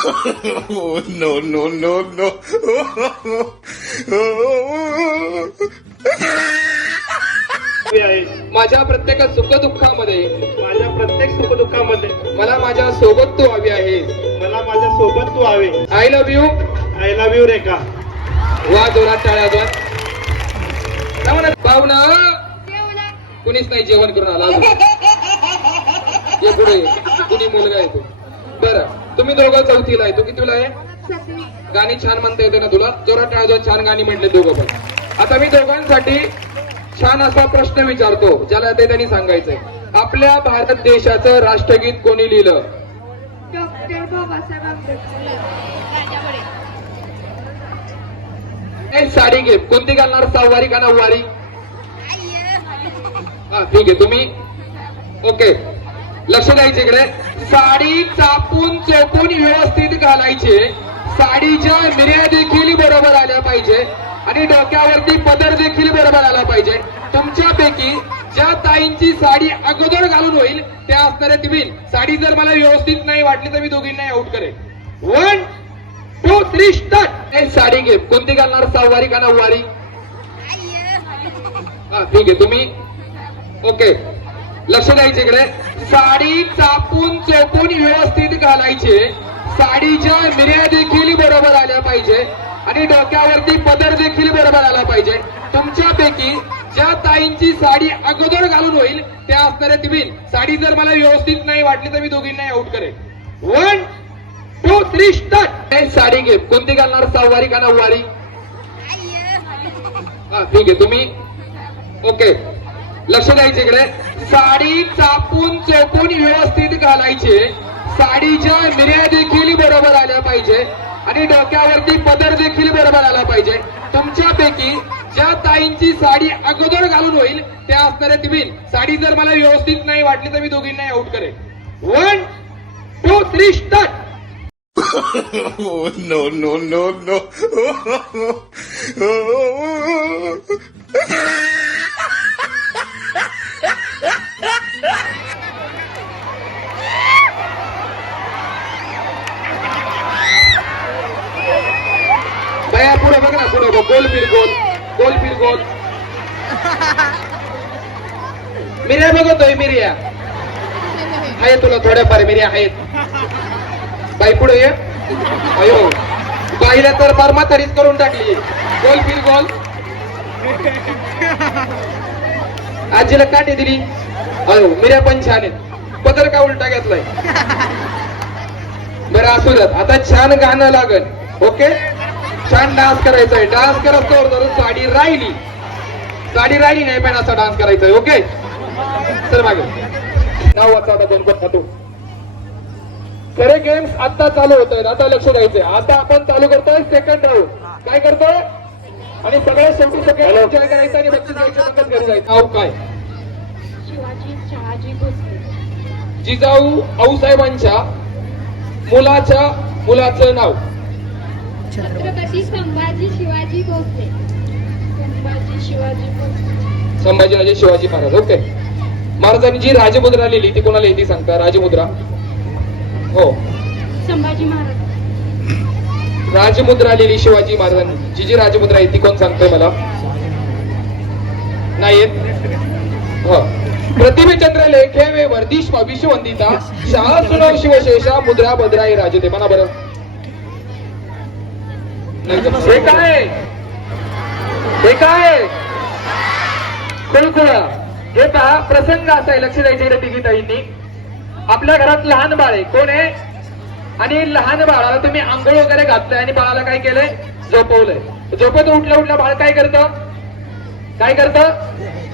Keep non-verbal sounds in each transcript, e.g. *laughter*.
Oh, no, no, no, no. माझ्या प्रत्येक सुखदुःखामध्ये माझ्या प्रत्येक सुखदुःखामध्ये. मला माझ्या सोबत तू हवी आहे. मला माझ्या सोबत तू हवे. I love you I love you Rekha. वा जोरात टाळ्या म्हणत पाहुणा. कुणीच नाही जेवण करून आला पुढे. कुणी मुलगा आहे तू. बरं. तुम्ही दोघं चौथीला आहे. तू कितीला आहे? गाणी छान म्हणता येते ना तुला? जोरात टाळ्या वाजवा. छान गाणी म्हटले दोघं पण. आता मी दोघांसाठी छान असा प्रश्न विचारतो ज्याला ते त्यांनी सांगायचंय. आपल्या भारत देशाचं राष्ट्रगीत कोणी लिहिलं? साडी घे. कोणती घालणार? सहावारी का नऊवारी? हा ठीक आहे. तुम्ही? ओके. लक्ष द्यायचे इकडे. साडी चापून चोपून व्यवस्थित घालायचे. साडीच्या मिऱ्या देखील बरोबर आल्या पाहिजे. आणि डोक्यावरती पदर देखील बरोबर आला पाहिजे. तुमच्यापैकी ज्या ताईंची साडी अगोदर घालून होईल त्या असणाऱ्या तुम्ही साडी जर मला व्यवस्थित नाही वाटली तर मी दोघींनाही आउट करेन. One two three start sari घे. कोणती घालणार? सहावारी का नऊवारी? हा ठीक आहे. तुम्ही? ओके लक्ष द्यायचे इकडे. साडी चापून चोपून व्यवस्थित घालायचे. साडीच्या मिऱ्या देखील बरोबर आल्या पाहिजे. आणि डोक्यावरती पदर देखील बरोबर आला पाहिजे. तुमच्यापैकी ज्या ताईंची साडी अगोदर घालून होईल त्या असणाऱ्या तुम्ही साडी जर मला व्यवस्थित नाही वाटली तर मी दोघींनाही आउट करेन. One two three start sari घे. कोणती घालणार? सहावारी का नऊवारी? हा ठीक आहे. तुम्ही? ओके लक्ष द्यायचे इकडे. साडी चापून चोपून व्यवस्थित घालायचे. साडीच्या मिऱ्या देखील बरोबर आल्या पाहिजे. आणि डोक्यावरती पदर देखील बरोबर आला पाहिजे. तुमच्यापैकी ज्या ताईंची साडी अगोदर घालून होईल त्या असणाऱ्या तुम्ही साडी जर मला व्यवस्थित नाही वाटली तर मी दोघींनाही आउट करेन. One two three start no no no no बया पुढे बघ ना पुढे बघ. गोल फिर गोल. गोल फिर गोल. मिर्या बघतोय मिर्या. आहे तुला थोड्याफार मिर्या आहेत. बाई पुढे ये. अयो. बाईला तर फार म्हातारीच करून टाकली. गोल फिर गोल. आजीला काटे दिली. अयो मिऱ्या पण छान आहेत. पदर का उलटा घेतलाय? बरं असू द्यात आता छान गाणं लागल. ओके? छान डान्स करायचा आहे डान्स करत धरून साडी राहिली. साडी राहिली नाही पण असा डान्स करायचा आहे ओके? चल मागे. नाव वाचा आता दोन पण खातो. खरे गेम्स आता चालू होत आहेत आता लक्ष द्यायचंय. आता आपण चालू करतोय सेकंड राऊंड काय करतोय? आणि सगळ्या शेवटी सगळे एन्जॉय करायचं आणि घरी जायचं. काय शिवाजी शहाजी भोसले जिजाऊ आऊसाहेबांच्या मुलाच्या मुलाचं नाव. छत्रपती संभाजी शिवाजी भोसले. संभाजी शिवाजी भोसले. संभाजीराजे शिवाजी महाराज ओके. महाराजांनी जी राजमुद्रा लिहिली ती कोणाला येते सांगता? राजमुद्रा. हो. संभाजी महाराज. राजमुद्रा लिहिली शिवाजी महाराजांनी. जी जी राजमुद्रा आहे ती कोण सांगतोय मला? नाही येत हो. प्रतिमेचंद्र लेखे वे वर्धिष्म विश्ववंदिता शाळा सुनव शिवशेषा मुद्रा भद्राई राजते म्हणा बरं. हे काय? हे काय? बिलकुल हे पहा प्रसंग असा आहे लक्ष द्यायचे तिघीताईंनी आपल्या घरात लहान बाळ आहे. कोण आहे? आणि लहान बाळाला तुम्ही आंघोळ वगैरे घातलंय आणि बाळाला काय केलंय? झोपवलंय. झोपेत उठल्या उठल्या बाळ काय करतं? काय करतं?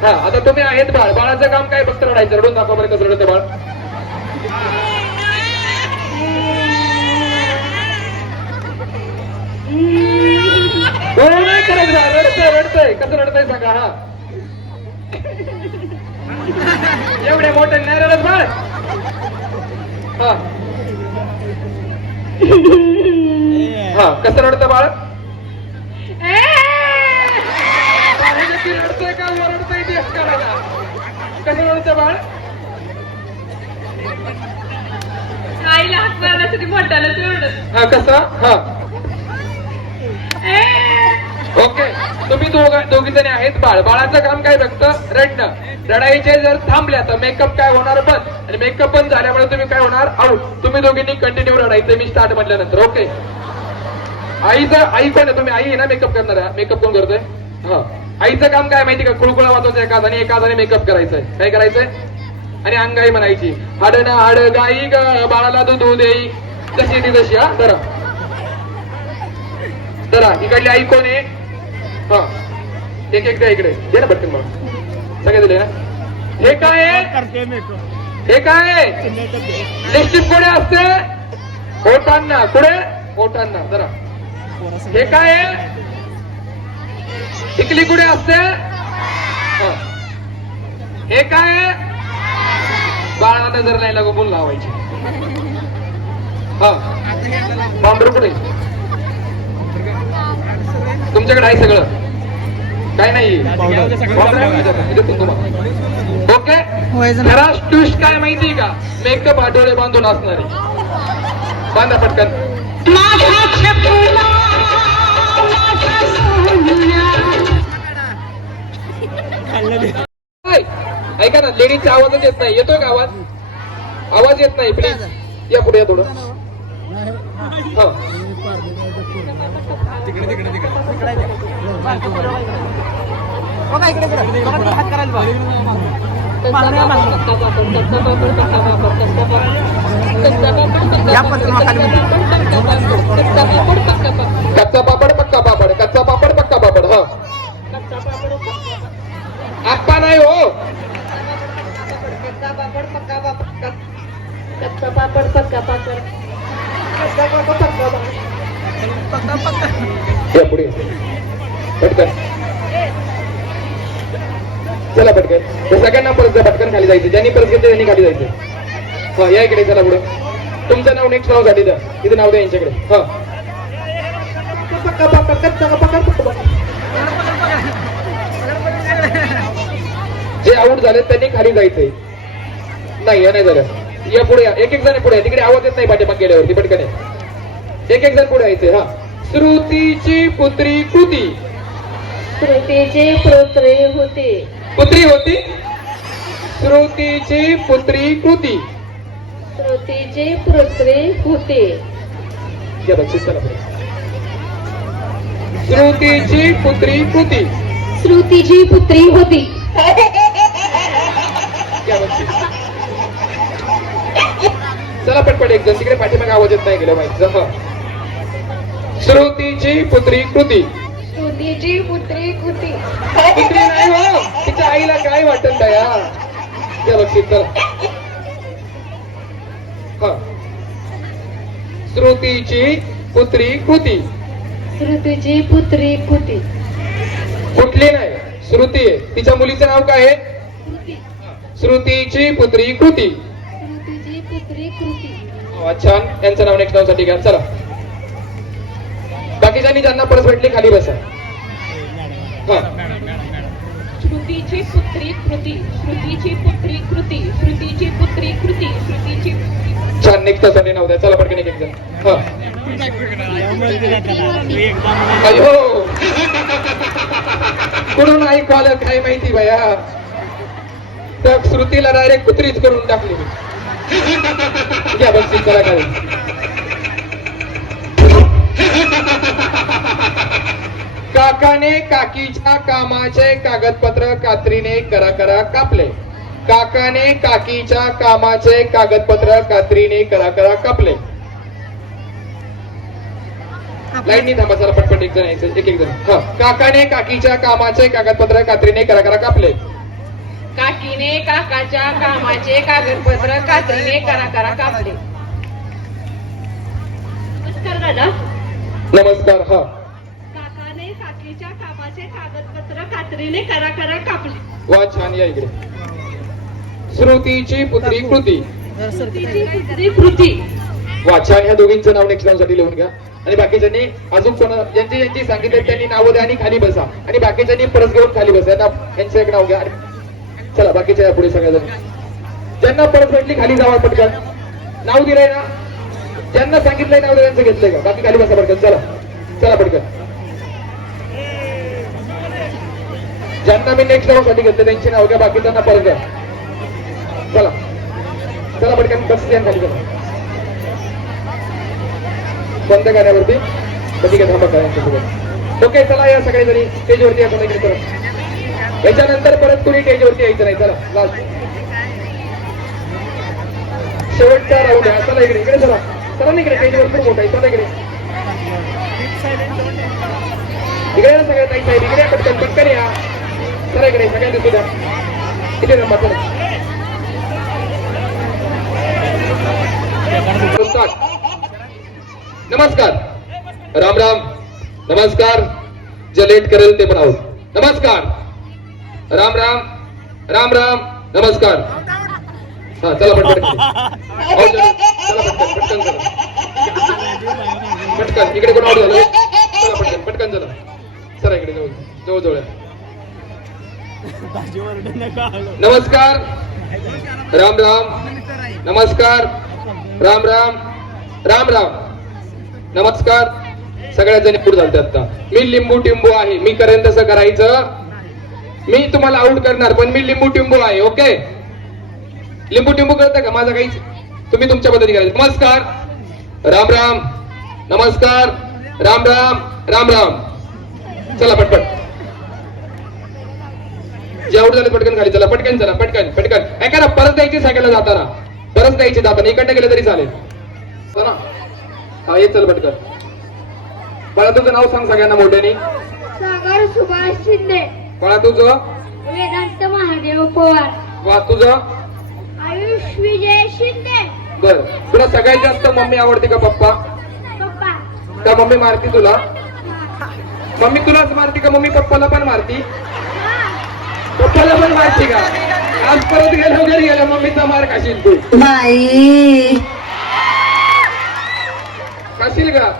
हा आता तुम्ही आहेत बाळ. बाळाचं काम काय फक्त रडायचं? रडून दाखवा बरं कसं रडतं बाळ. रडतय नाही कसं रडतय सांगा हा. एवढे मोठे नाही रडत बाळ. हा. हा कसं रडतं बाळ नक्की रडतंय का ओरडतंय ते करायला कसं रडतं बाळ? आईला हाक मारण्यासाठी मोठ्याला तेवढं हा कसं? हा. ओके. तुम्ही दोघ दोघी जणी आहेत बाळ. बाळाचं काम काय फक्त? रडणं. रडायचे जर थांबल्या तर मेकअप काय होणार बंद. आणि मेकअप बंद झाल्यामुळे तुम्ही काय होणार? आउट तुम्ही दोघींनी कंटिन्यू रडायचं मी स्टार्ट म्हटल्यानंतर. ओके आई कोण आहे? तुम्ही आई आहे ना मेकअप करणार मेकअप कोण करतोय? हा. आईचं काम काय माहिती का? कुळकुळा वाजवायचं एका हाताने एका हाताने मेकअप करायचंय. काय करायचंय? आणि अंगाई म्हणायची हाड ना हाड गाई ग बाळाला दूध देई जशी ती तशी हा? जरा जरा इकडली आई कोण आहे? हा. एक एक द्या इकडे. दे ना पटकन मग सगळे दिले ना? हे काय आहे? हे काय आहे? लिस्टिप कुठे असते. होटांना कुठे होटांना जरा हे काय आहे? टिकली कुठे असते? हा. हे काय? आहे बाळाला नजर नाही लागू बोल लावायची हा. बांबरू कुठे? तुमच्याकडे आहे सगळं? काय नाही? ओके? जरा ट्विस्ट काय माहिती का? मेकअप आठवडे बांधून असणारे. बांधा पटकन. ऐका ना लेडीजचा आवाजच येत नाही येतोय का आवाज आवाज येत नाही प्लीज या पुढे या थोडं हा कच्चा पापड पक्का पापड कच्चा पापड पक्का पापड हा आप्पा नाही हो कच्चा पापड पक्का पापड कच्चा पापड पक्का पापड कच्चा पापड पक्का पापड या पुढे. पटकन. चला पटकन. हे सगळ्यांना परत जा, पटकन खाली जायचं ज्यांनी परत घेतलं त्यांनी खाली जायचं. हा या इकडे चला पुढे. तुमचं नाव नेक्स्ट नावसाठी द्या. इथे नाव द्या यांच्याकडे. हा. जे आउट झाले त्यांनी खाली जायचंय. नाही या नाही झालं. या पुढे या. एक एक जण पुढे तिकडे आवाज येत नाही पाठीमाग गेल्यावरती. पटकन या. एक एक जण पुढे यायचंय हा. श्रुतीची पुत्री कृती. श्रुतीचे पुत्रे होते. पुत्री होती? श्रुतीची पुत्री कृती. श्रुतीचे पुत्रे होते. श्रुतीची पुत्री कृती. श्रुतीची पुत्री होती. चला पटपट एक जण. तिकडे पाठीमागे आवाज येत नाही गेलं माहिती हा. श्रुतीची पुत्री कृती. श्रुतीची पुत्री कृती. पुत्री नाही हो. तिच्या आईला काय वाटत दया? त्या हा. श्रुतीची पुत्री कृती. श्रुतीची पुत्री कृती. कुठली नाही. श्रुती आहे. तिच्या मुलीचं नाव काय आहे? श्रुतीची पुत्री कृती. श्रुतीची पुत्री कृती. छान. यांचं नाव नेक्स्ट नावसाठी घ्या. चला. बाकीच्यांनी ज्यांना परत भेटली खाली बसा. हा. श्रुतीची पुत्री कृती श्रुतीची पुत्री कृती श्रुतीची पुत्री कृती श्रुतीची छान नेक्स्टसाठी नाव द्या. चला पटकन एक एक जण. हा. अयो कुठून ऐकू आलं काय माहिती भया त्या श्रुतीला डायरेक्ट कुत्रीच करून टाकली घ्या बक्षीस करा काय काकाने काकीच्या कामाचे कागदपत्र कात्रीने करा करा कापले. काकाने काकीच्या कामाचे कागदपत्र कात्रीने करा करा कापले. थांबा जरा पटपट एक जण यायचं एक एक जण. हा काकाने काकीच्या कामाचे कागदपत्र कात्रीने करा करा कापले. काकीने काकाच्या कामाचे कागदपत्र कात्रीने करा करा कापले. नमस्कार हा काकाने काकीच्या कामाचे कागदपत्र कात्रीने करा करा कापले. वा छान या इकडे. श्रुतीची पुत्री कृती. श्रुतीची पुत्री कृती. वा छान ह्या दोघींचं नाव नेक्स्टसाठी लिहून घ्या. आणि बाकीच्यांनी अजून कोण ज्यांची ज्यांची सांगितलं त्यांनी नावं द्या आणि खाली बसा. आणि बाकीच्यांनी परत घेऊन खाली बसा. यांना यांचं एक नाव घ्या. चला बाकीच्या या पुढे सगळ्याजण. ज्यांना परत भेटली खाली जावा पटकन. नाव दिलंय ना? ज्यांना सांगितलंय नाव त्यांचं घेतलंय का? बाकी खाली बसा पटकन. चला. चला पटकन. ज्यांना मी नेक्स्ट राऊंडसाठी घेतलं त्यांची नाव घ्या बाकीच्यांना परत घ्या. चला. चला पटकन बस खाली करा. कोणत्या गाण्यावरती कधी काय थांबा यांच्यासोबत. ओके चला या सगळे जणी स्टेजवरती या सगळीकडे परत याच्यानंतर परत कुणी स्टेजवरती यायचं नाही. चला लास्ट शेवटचा राऊंड आहे. चला इकडे इकडे चला. चला ना इकडे स्टेजवर खूप मोठा आहे. चला इकडे. इकडे ना सगळ्या ताई साहेब इकडे पटकन पटकन या. चला इकडे सगळ्यांनी सुद्धा इथे नंबर. नमस्कार. राम राम. नमस्कार. जे लेट करेल ते पण आहोत. नमस्कार. राम राम. राम राम. नमस्कार. हा चला पटकन *laughs* पटकन पटकन इकडे कोण आउट झालं चला पटकन पटकन चला. चला इकडे जवळ जवळ जवळ. नमस्कार. राम राम. नमस्कार. राम राम. राम राम. नमस्कार. सगळ्या जणी पुढे झालते आता. मी लिंबू टिंबू आहे. मी करेन तसं करायचं. मी तुम्हाला आउट करणार पण मी लिंबू टिंबू आहे ओके लिंबू टिंबू करता का? माझा काहीच? तुम्ही तुमच्या पद्धती करायचं नमस्कार. राम राम. नमस्कार. राम राम. राम राम. चला पटपट. जे आउट झाले पटकन खाली चला पटकन चला पटकन पटकन. ऐका ना परत द्यायची सायकलला जाताना परत द्यायची जाताना इकडनं गेलं तरी चालेल. चला. हा ये चल पटकन. बाळा तुझं नाव सांग सगळ्यांना मोठ्याने. सागर सुभाष शिंदे. बाळा तुझं? वेदांत महादेव पवार. वा तुझं? आयुष विजय शिंदे. बर. तुला सगळ्यात जास्त मम्मी आवडते का पप्पा? पप्पा. का मम्मी मारती तुला? मम्मी तुलाच मारती का मम्मी पप्पाला पण मारती? पप्पाला पण मारती का? आज परत गेलो घरी गेल्या मम्मीचा मार खाशील तू. बाई. खाशील का?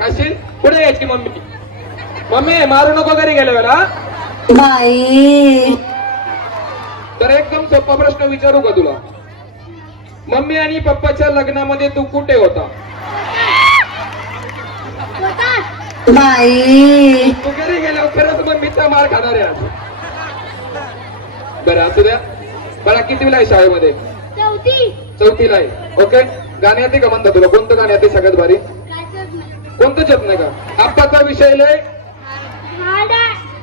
खाशील? पुढे यायची मम्मी. मम्मी मारू नको घरी गेलो बाई. तर एकदम सोपा प्रश्न विचारू का तुला? मम्मी आणि पप्पाच्या लग्नामध्ये तू कुठे होता? बाई. तू घरी गेल्यावर खरंच मम्मीचा मार खाणार आहे आज. बरं असू द्या. मला कितीला आहे शाळेमध्ये? चौथी. चौथीला आहे. ओके. गाणे येते का म्हणता तुला? कोणतं गाणे येते सगळ्यात भारी? कोणतं येत नाही का? आप्पाचा विषय लय.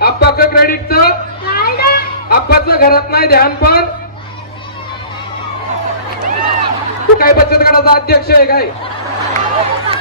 आप्पाचं क्रेडिटचं? आप्पाचं घरात नाही ध्यान पण. तू काय बचत गटाचा अध्यक्ष आहे काय?